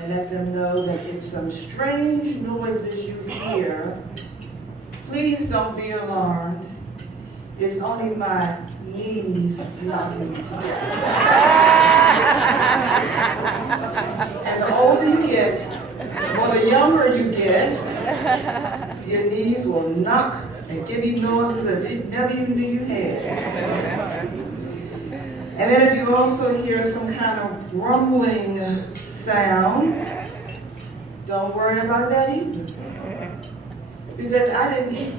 and let them know that if some strange noises you hear, please don't be alarmed. It's only my knees knocking together. And the older you get, or the younger you get, your knees will knock and give you noises that you never even knew you had. And then if you also hear some kind of rumbling sound, don't worry about that either. Because I didn't eat.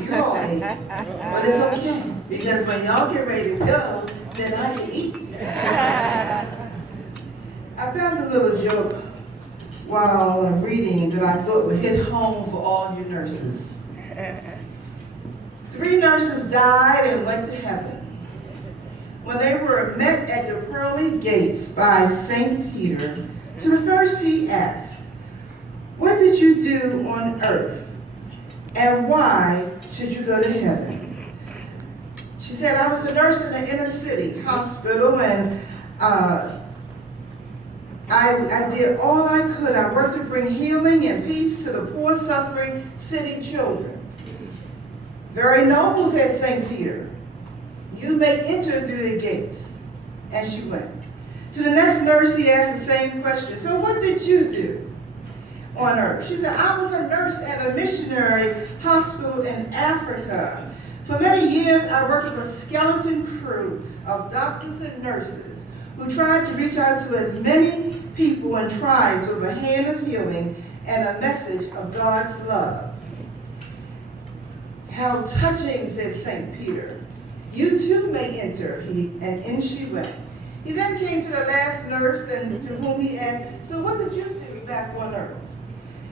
You all ate. But it's okay. Because when y'all get ready to go, then I can eat. I found a little joke while reading that I thought would hit home for all you nurses. 3 nurses died and went to heaven. When they were met at the pearly gates by St. Peter, to the first he asked, "What did you do on earth? And why should you go to heaven?" She said, "I was a nurse in the inner city hospital, and I did all I could. I worked to bring healing and peace to the poor, suffering city children." "Very noble," said St. Peter. "You may enter through the gates." And she went. To the next nurse, he asked the same question. "So what did you do on earth?" She said, "I was a nurse at a missionary hospital in Africa. For many years, I worked with a skeleton crew of doctors and nurses who tried to reach out to as many people and tribes with a hand of healing and a message of God's love." "How touching," said St. Peter. "You too may enter." And in she went. He then came to the last nurse, and to whom he asked, "So what did you do back on earth?"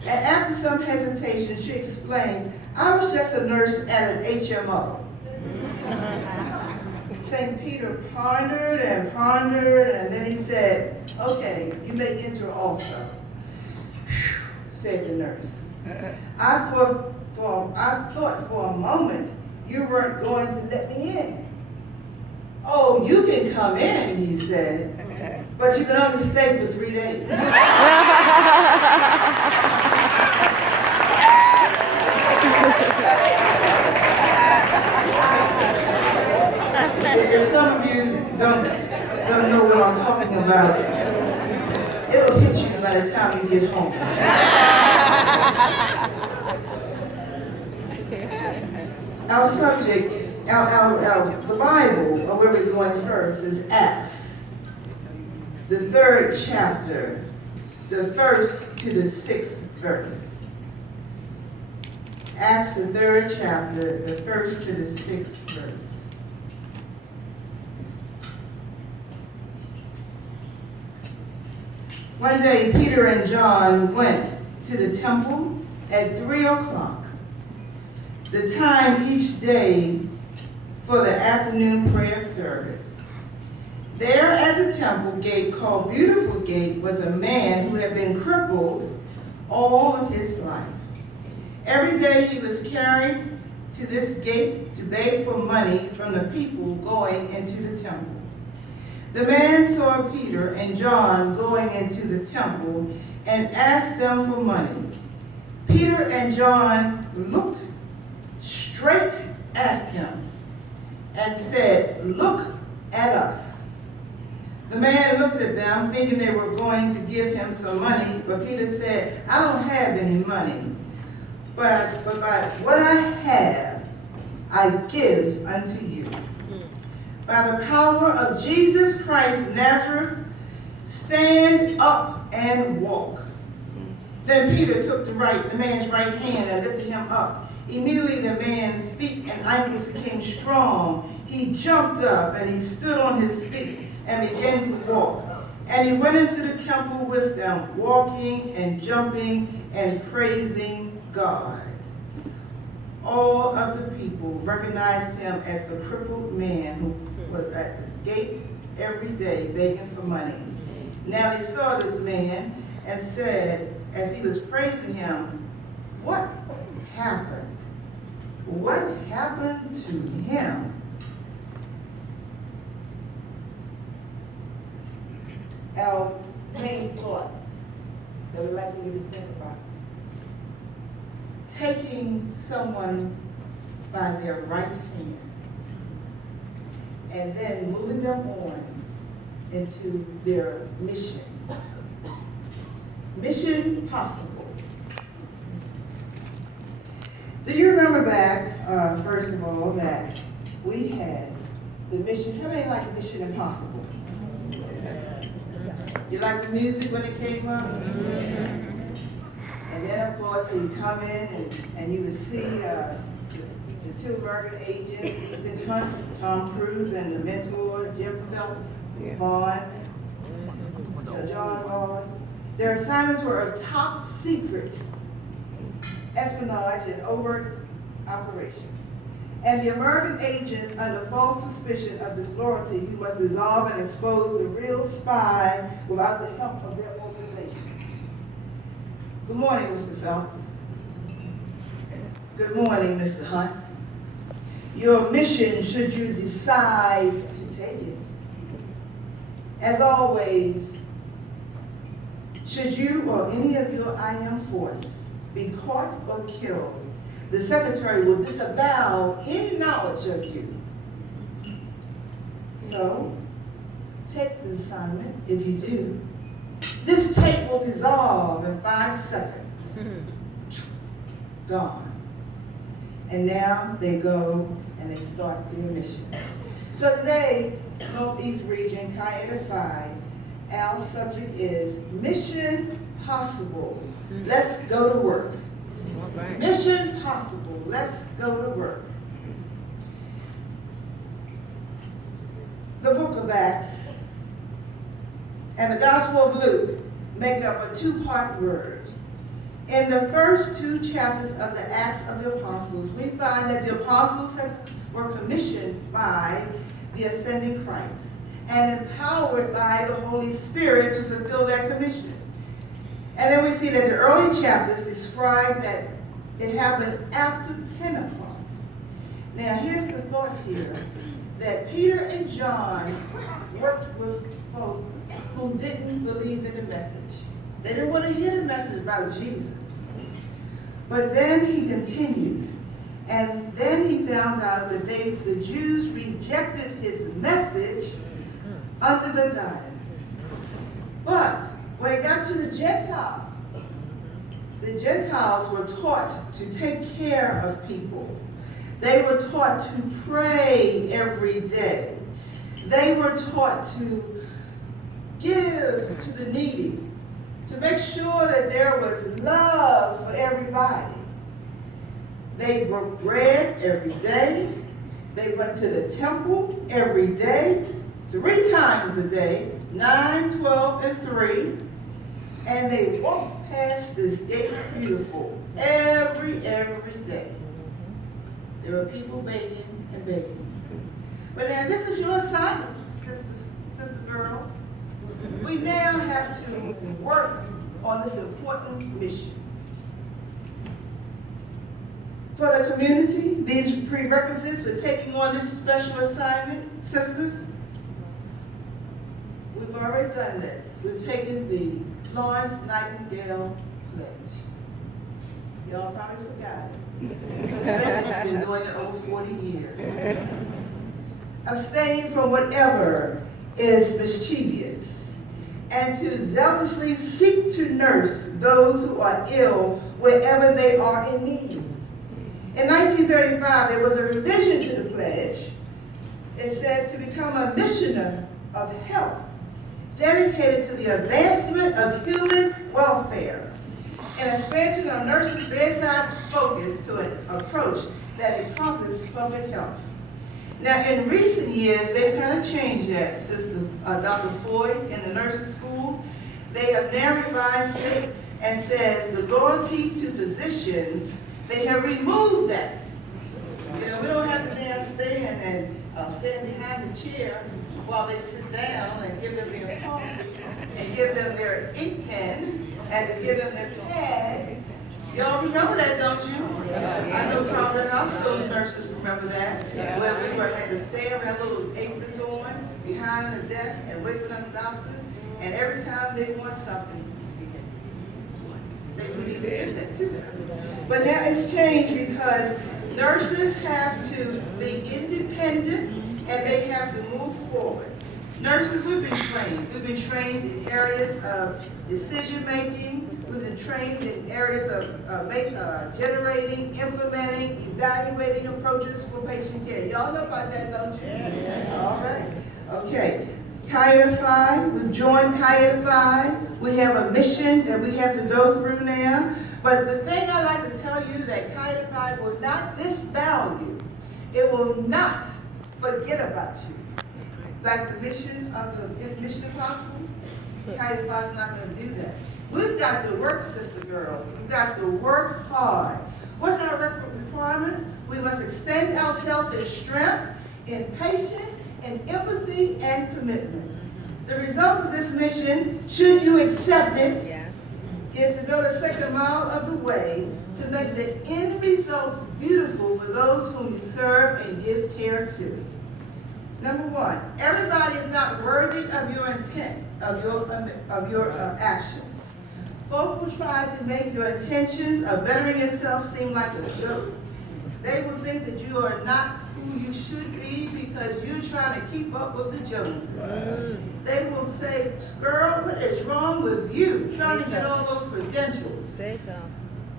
And after some hesitation, she explained, "I was just a nurse at an HMO." St. Peter pondered, and then he said, "Okay, you may enter also." "Phew," said the nurse. I thought for a moment you weren't going to let me in." "Oh, you can come in," he said, "but you can only stay for 3 days." If some of you don't know what I'm talking about, it'll hit you by the time you get home. Our subject, the Bible, or where we're going first, is Acts, the 3rd chapter, the 1st to the 6th verse. Acts, the 3rd chapter, the 1st to the 6th verse. One day, Peter and John went to the temple at 3 o'clock, the time each day for the afternoon prayer service. There at the temple gate called Beautiful Gate was a man who had been crippled all of his life. Every day he was carried to this gate to beg for money from the people going into the temple. The man saw Peter and John going into the temple and asked them for money. Peter and John looked straight at him and said, "Look at us." The man looked at them, thinking they were going to give him some money, but Peter said, "I don't have any money, but by what I have, I give unto you. By the power of Jesus Christ Nazareth, stand up and walk." Then Peter took the man's right hand and lifted him up. Immediately the man's feet and ankles became strong. He jumped up and he stood on his feet and began to walk. And he went into the temple with them, walking and jumping and praising God. All of the people recognized him as the crippled man who was at the gate every day begging for money. Now they saw this man and said, as he was praising him, "What happened? What happened to him?" Our main thought that we'd like you to think about. Taking someone by their right hand and then moving them on into their mission. Mission possible. Do you remember back, first of all, that we had the mission, how many like Mission Impossible? You like the music when it came up? And then, of course, he'd come in and you would see the two American agents, Ethan Hunt, Tom Cruise, and the mentor, Jim Phelps, Vaughn, John Vaughn. Their assignments were of top secret espionage and overt operations. And the American agents, under false suspicion of disloyalty, he must dissolve and expose the real spy without the help of their organization. Good morning, Mr. Phelps. Good morning, Mr. Hunt. Your mission, should you decide to take it. As always, should you or any of your IM force be caught or killed, the Secretary will disavow any knowledge of you. So, take the assignment if you do. This tape will dissolve in 5 seconds. Gone. And now they go and they start their mission. So today, Northeast Region, Chi Eta Phi, our subject is Mission Possible. Let's go to work. Right. Mission possible. Let's go to work. The book of Acts and the Gospel of Luke make up a 2-part word. In the first 2 chapters of the Acts of the Apostles, we find that the apostles were commissioned by the ascending Christ and empowered by the Holy Spirit to fulfill that commission. And then we see that the early chapters describe that it happened after Pentecost. Now here's the thought here, that Peter and John worked with folk who didn't believe in the message. They didn't want to hear the message about Jesus. But then he continued, and then he found out that the Jews rejected his message under the guidance. But when it got to the Gentiles were taught to take care of people. They were taught to pray every day. They were taught to give to the needy, to make sure that there was love for everybody. They broke bread every day. They went to the temple every day, 3 times a day, 9, 12, and 3. And they walked past this gate beautiful every day. There were people begging and begging. But now this is your assignment, sister girls. We now have to work on this important mission. For the community, these prerequisites for taking on this special assignment, sisters, we've already done this. We've taken the Florence Nightingale Pledge. Y'all probably forgot it. Especially been doing it over 40 years. Abstain from whatever is mischievous, and to zealously seek to nurse those who are ill wherever they are in need. In 1935, there was a revision to the pledge. It says to become a missioner of health, dedicated to the advancement of human welfare, an expansion of nurses' bedside focus to an approach that encompasses public health. Now, in recent years, they've kind of changed that, Sister Dr. Floyd in the nursing school. They have now revised it and says the loyalty to physicians, they have removed that. You know, we don't have to now stand and stand behind the chair while they sit down and give them their coffee and give them their ink pen and to give them their tag. Y'all remember that, don't you? I know probably hospital nurses remember that, where we had to stand with our little aprons on behind the desk and wait for them doctors. And every time they want something, they need to give that to them. But now it's changed because nurses have to be independent and they have to move forward. Nurses, we've been trained. We've been trained in areas of decision making. We've been trained in areas of generating, implementing, evaluating approaches for patient care. Y'all know about that, don't you? Yeah. All right. Okay. Chi Eta Phi, we've joined Chi Eta Phi. We have a mission that we have to go through now. But the thing I like to tell you that Chi Eta Phi will not disvalue. It will not forget about you. Like the mission of the Mission Impossible, Chi Eta Phi is not going to do that. We've got to work, sister girls. We've got to work hard. What's our requirements? We must extend ourselves in strength, in patience, in empathy, and commitment. The result of this mission, should you accept it, is to go the second mile of the way to make the end results beautiful for those whom you serve and give care to. Number one, everybody is not worthy of your intent, of your actions. Folk will try to make your intentions of bettering yourself seem like a joke. They will think that you are not who you should be because you're trying to keep up with the Joneses. They will say, girl, what is wrong with you? Trying to get all those credentials.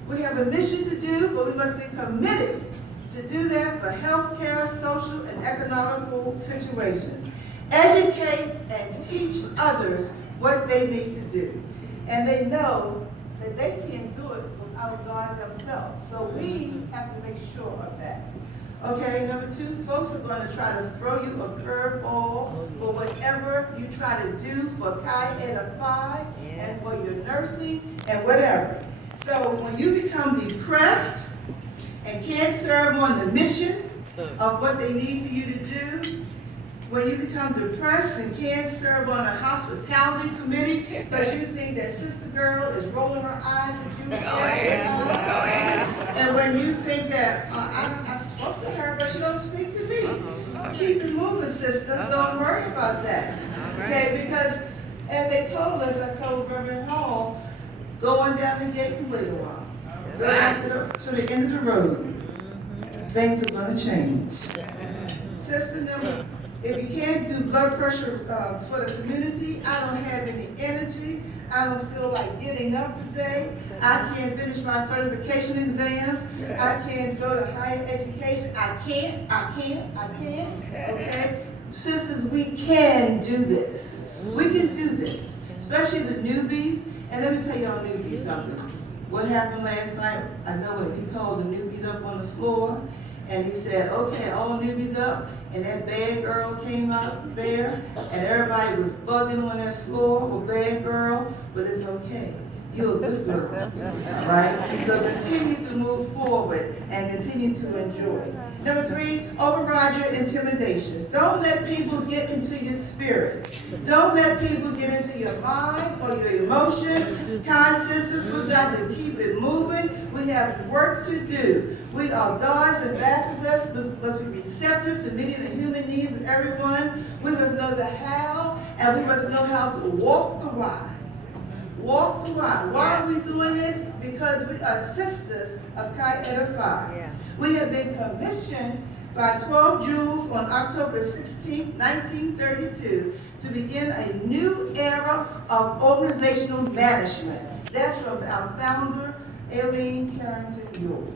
We have a mission to do, but we must be committed to do that for healthcare, social, and economical situations. Educate and teach others what they need to do. And they know that they can't do it without God themselves. So we have to make sure of that. Okay, number two, folks are going to try to throw you a curveball for whatever you try to do for Chi Eta Phi and for your nursing and whatever. So when you become depressed and can't serve on the missions of what they need for you to do, when you become depressed and can't serve on a hospitality committee because you think that sister girl is rolling her eyes at you, and when you think that I spoke to her but she don't speak to me, keep it moving, sister. Don't worry about that. Okay, because as they told us, I told Reverend Hall, go on down the gate and wait a while. Go down to the end of the road. Things are going to change. Sister number, if you can't do blood pressure for the community, I don't have any energy. I don't feel like getting up today. I can't finish my certification exams. I can't go to higher education. I can't. Okay? Sisters, we can do this. We can do this, especially the newbies. And let me tell y'all newbies something. What happened last night, I know when he called the newbies up on the floor, and he said, okay, all newbies up, and that bad girl came out there, and everybody was bugging on that floor with bad girl, but it's okay. You're a good girl, right? So continue to move forward and continue to enjoy. Number three, override your intimidations. Don't let people get into your spirit. Don't let people get into your mind or your emotions. Kind sisters, we've got to keep it moving. We have work to do. We are God's ambassadors. We must be receptive to meeting the human needs of everyone. We must know the how, and we must know how to walk the why. Walk the why. Why are we doing this? Because we are sisters of Chi Eta Phi. We have been commissioned by 12 Jewels on October 16, 1932 to begin a new era of organizational management. That's from our founder, Aileen Carrington York.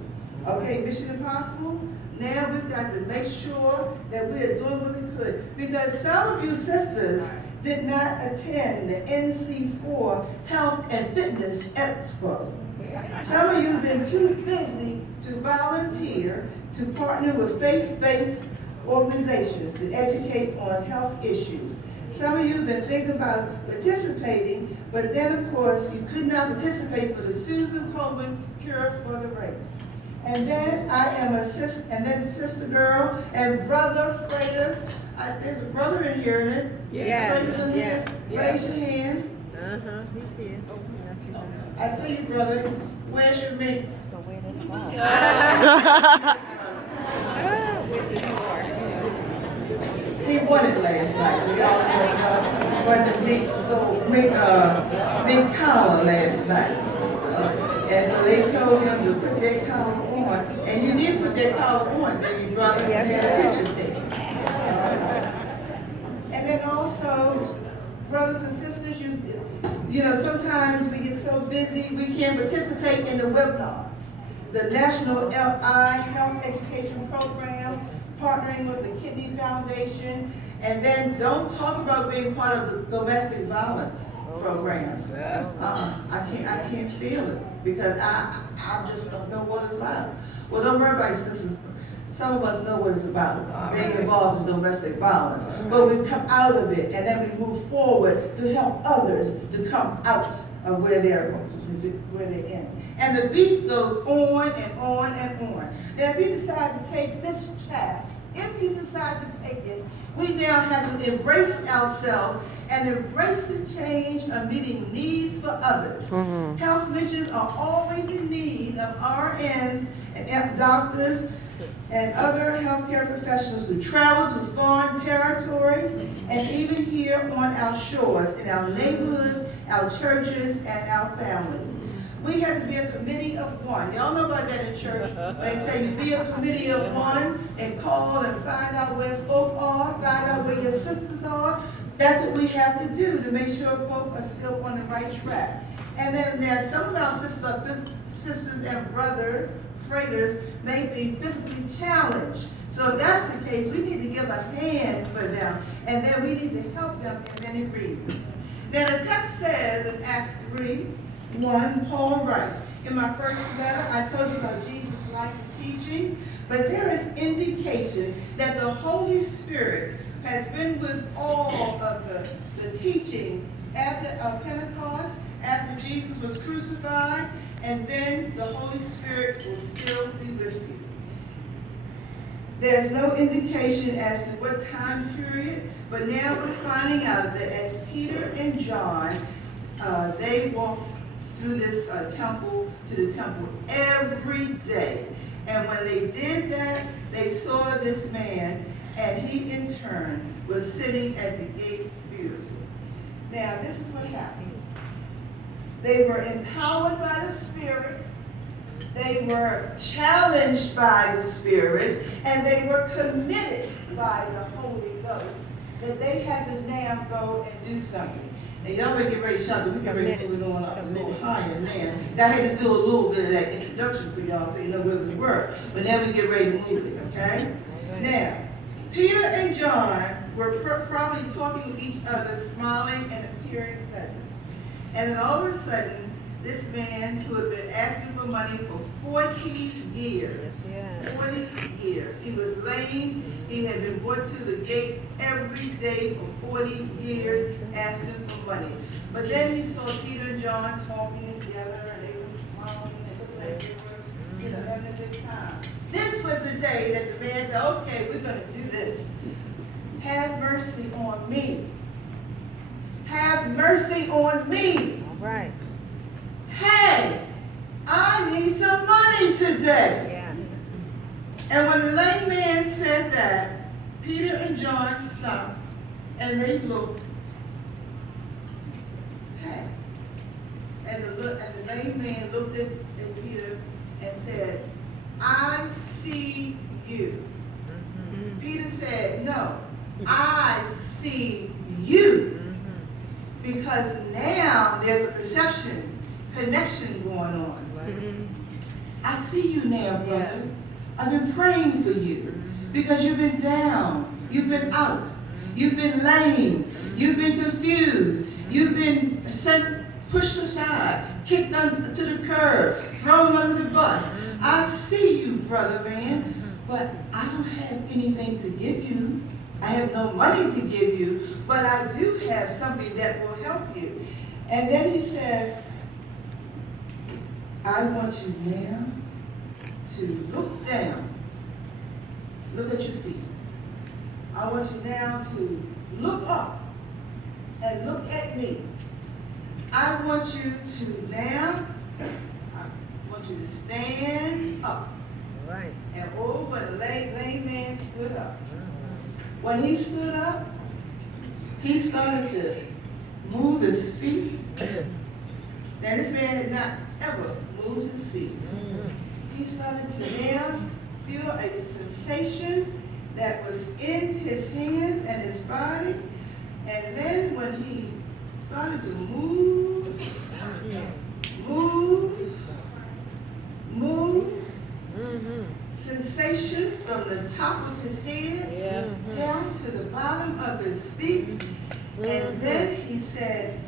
Okay, Mission Impossible. Now we've got to make sure that we are doing what we could. Because some of you sisters did not attend the NC4 Health and Fitness Expo. Some of you have been too busy to volunteer to partner with faith-based organizations to educate on health issues. Some of you have been thinking about participating, but then of course you could not participate for the Susan Komen Cure for the Race. And then I am a sister, and then sister girl and brother Freitas. There's a brother in here, isn't it? Yeah. Raise your hand. He's here. I see you, brother. Where's your mate? So where this from? With his heart. He won it last night. We all know. went to Big Collar last night. And so they told him to put that collar on, and you did put that collar on, then you brought it and had a picture taken. And then also, brothers and sisters, you know, sometimes we get so busy, we can't participate in the webinars. The National LI Health Education Program, partnering with the Kidney Foundation, and then don't talk about being part of the domestic violence programs. I can't feel it because I just don't know what it's about. Well, don't worry about it, sisters. Some of us know what it's about, being involved in domestic violence. But we come out of it, and then we move forward to help others to come out of where they're in. And the beat goes on and on and on. Now, if you decide to take this task, if you decide to take it, we now have to embrace ourselves and embrace the change of meeting needs for others. Health missions are always in need of RNs and doctors and other healthcare professionals to travel to foreign territories and even here on our shores, in our neighborhoods, our churches, and our families. We have to be a committee of one. Y'all know about that in church. They say you be a committee of one and call and find out where folk are, find out where your sisters are. That's what we have to do to make sure folk are still on the right track. And then there's some of our sisters and brothers, freighters, may be physically challenged. So if that's the case, we need to give a hand for them, and then we need to help them in many reasons. Now the text says in Acts 3:1, Paul writes, in my first letter, I told you about Jesus' life and teachings, but there is indication that the Holy Spirit has been with all of the teachings after Pentecost, after Jesus was crucified, and then the Holy Spirit will still be with you. There's no indication as to what time period, but now we're finding out that as Peter and John, they walked through this temple to the temple every day. And when they did that, they saw this man, and he in turn was sitting at the gate beautiful. Now, this is what happened. They were empowered by the Spirit, they were challenged by the Spirit, and they were committed by the Holy Ghost that they had to now go and do something. Now y'all may get ready to shout, but we get ready to move it on up a little higher now. Now I had to do a little bit of that introduction for y'all so you know where we were. But now we get ready to move it, okay? Now, Peter and John were probably talking with each other, smiling and appearing pleasant. And then all of a sudden, this man who had been asking for money for 40 years, 40 years, he was lame, he had been brought to the gate every day for 40 years asking for money. But then he saw Peter and John talking together, and they were smiling and looking like they were, having a good time. This was the day that the man said, okay, we're going to do this. Have mercy on me. Have mercy on me. All right. Hey, I need some money today. Yeah. And when the lame man said that, Peter and John stopped and they looked. Hey. And the lame man looked at Peter and said, I see you. Mm-hmm. Peter said, no, I see you. Because now there's a connection going on. Mm-hmm. I see you now, brother. Yeah. I've been praying for you because you've been down, you've been out, you've been lame, you've been confused, you've been pushed aside, kicked to the curb, thrown under the bus. I see you, brother man, but I don't have anything to give you. I have no money to give you, but I do have something that will help you. And then he says, I want you now to look down. Look at your feet. I want you now to look up and look at me. I want you to now, I want you to stand up. All right. And when the lame man stood up. When he stood up, he started to move his feet. Now this man had not ever moved his feet. He started to now feel a sensation that was in his hands and his body. And then when he started to move, sensation from the top of his head down to the bottom of his feet. And then he said,